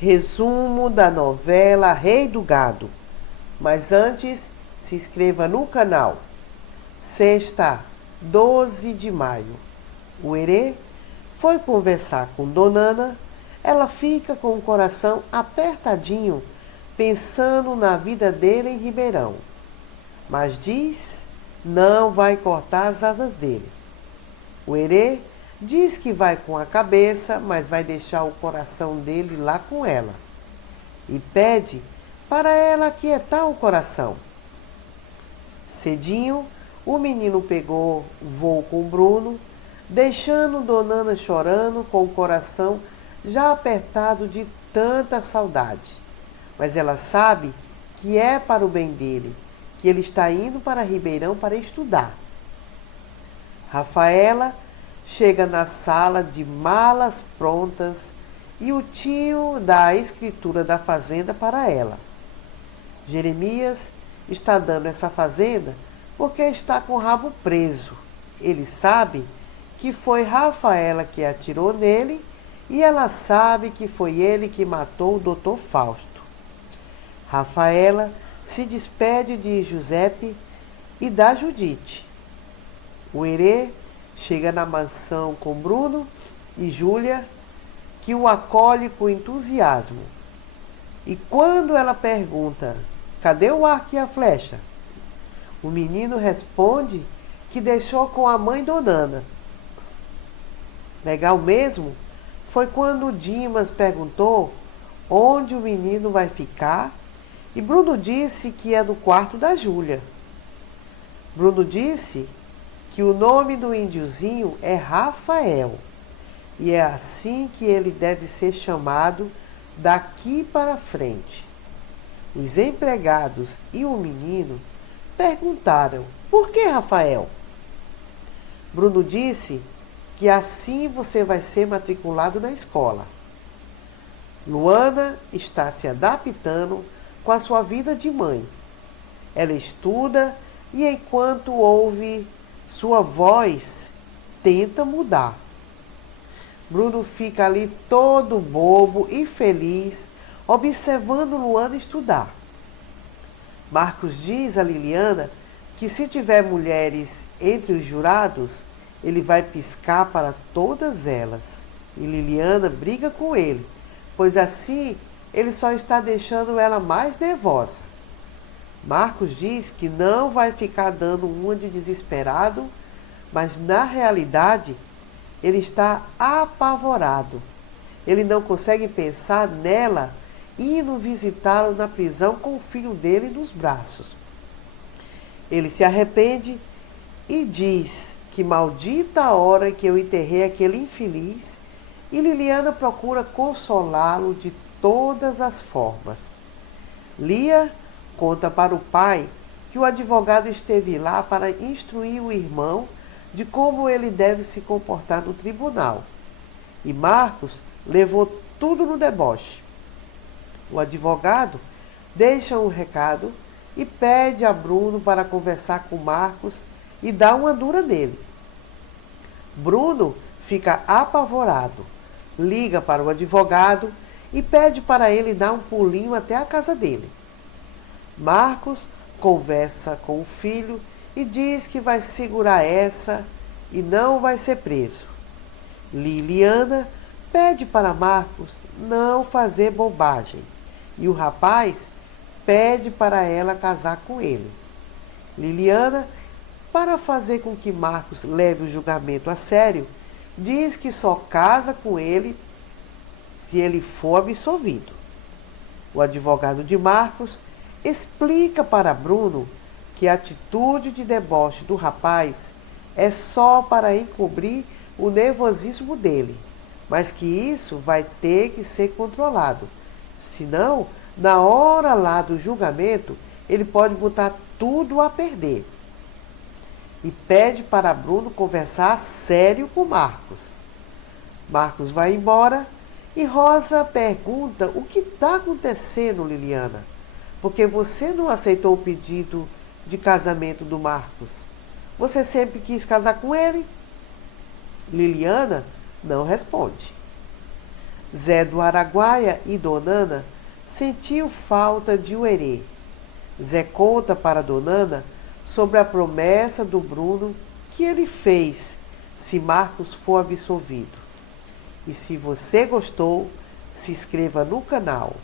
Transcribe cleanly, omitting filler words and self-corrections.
Resumo da novela Rei do Gado. Mas antes, se inscreva no canal. Sexta, 12 de maio. O Herê foi conversar com Donana. Ela fica com o coração apertadinho, pensando na vida dele em Ribeirão. Mas diz, não vai cortar as asas dele. O Herê diz que vai com a cabeça, mas vai deixar o coração dele lá com ela. E pede para ela aquietar o coração. Cedinho, o menino pegou voo com Bruno, deixando Donana chorando com o coração já apertado de tanta saudade. Mas ela sabe que é para o bem dele, que ele está indo para Ribeirão para estudar. Rafaela chega na sala de malas prontas e o tio dá a escritura da fazenda para ela. Jeremias está dando essa fazenda porque está com o rabo preso. Ele sabe que foi Rafaela que atirou nele e ela sabe que foi ele que matou o Dr. Fausto. Rafaela se despede de Giuseppe e da Judite. O Herê chega na mansão com Bruno e Júlia, que o acolhe com entusiasmo. E quando ela pergunta, cadê o arco e a flecha? O menino responde que deixou com a mãe Donana. Legal mesmo foi quando Dimas perguntou onde o menino vai ficar e Bruno disse que é no quarto da Júlia. Bruno disse que o nome do índiozinho é Rafael e é assim que ele deve ser chamado daqui para frente. Os empregados e o menino perguntaram: por que Rafael? Bruno disse que assim você vai ser matriculado na escola. Luana está se adaptando com a sua vida de mãe. Ela estuda e enquanto ouve sua voz, tenta mudar. Bruno fica ali todo bobo e feliz, observando Luana estudar. Marcos diz a Liliana que se tiver mulheres entre os jurados, ele vai piscar para todas elas. E Liliana briga com ele, pois assim ele só está deixando ela mais nervosa. Marcos diz que não vai ficar dando uma de desesperado, mas na realidade ele está apavorado. Ele não consegue pensar nela indo visitá-lo na prisão com o filho dele nos braços. Ele se arrepende e diz que maldita a hora que eu enterrei aquele infeliz, e Liliana procura consolá-lo de todas as formas. Lia conta para o pai que o advogado esteve lá para instruir o irmão de como ele deve se comportar no tribunal. E Marcos levou tudo no deboche. O advogado deixa um recado e pede a Bruno para conversar com Marcos e dá uma dura nele. Bruno fica apavorado, liga para o advogado e pede para ele dar um pulinho até a casa dele. Marcos conversa com o filho e diz que vai segurar essa e não vai ser preso. Liliana pede para Marcos não fazer bobagem e o rapaz pede para ela casar com ele. Liliana, para fazer com que Marcos leve o julgamento a sério, diz que só casa com ele se ele for absolvido. O advogado de Marcos explica para Bruno que a atitude de deboche do rapaz é só para encobrir o nervosismo dele, mas que isso vai ter que ser controlado. Senão, na hora lá do julgamento, ele pode botar tudo a perder. E pede para Bruno conversar sério com Marcos. Marcos vai embora e Rosa pergunta o que está acontecendo, Liliana. Porque você não aceitou o pedido de casamento do Marcos. Você sempre quis casar com ele? Liliana não responde. Zé do Araguaia e Dona Ana sentiu falta de Uerê. Zé conta para Dona Ana sobre a promessa do Bruno que ele fez se Marcos for absolvido. E se você gostou, se inscreva no canal.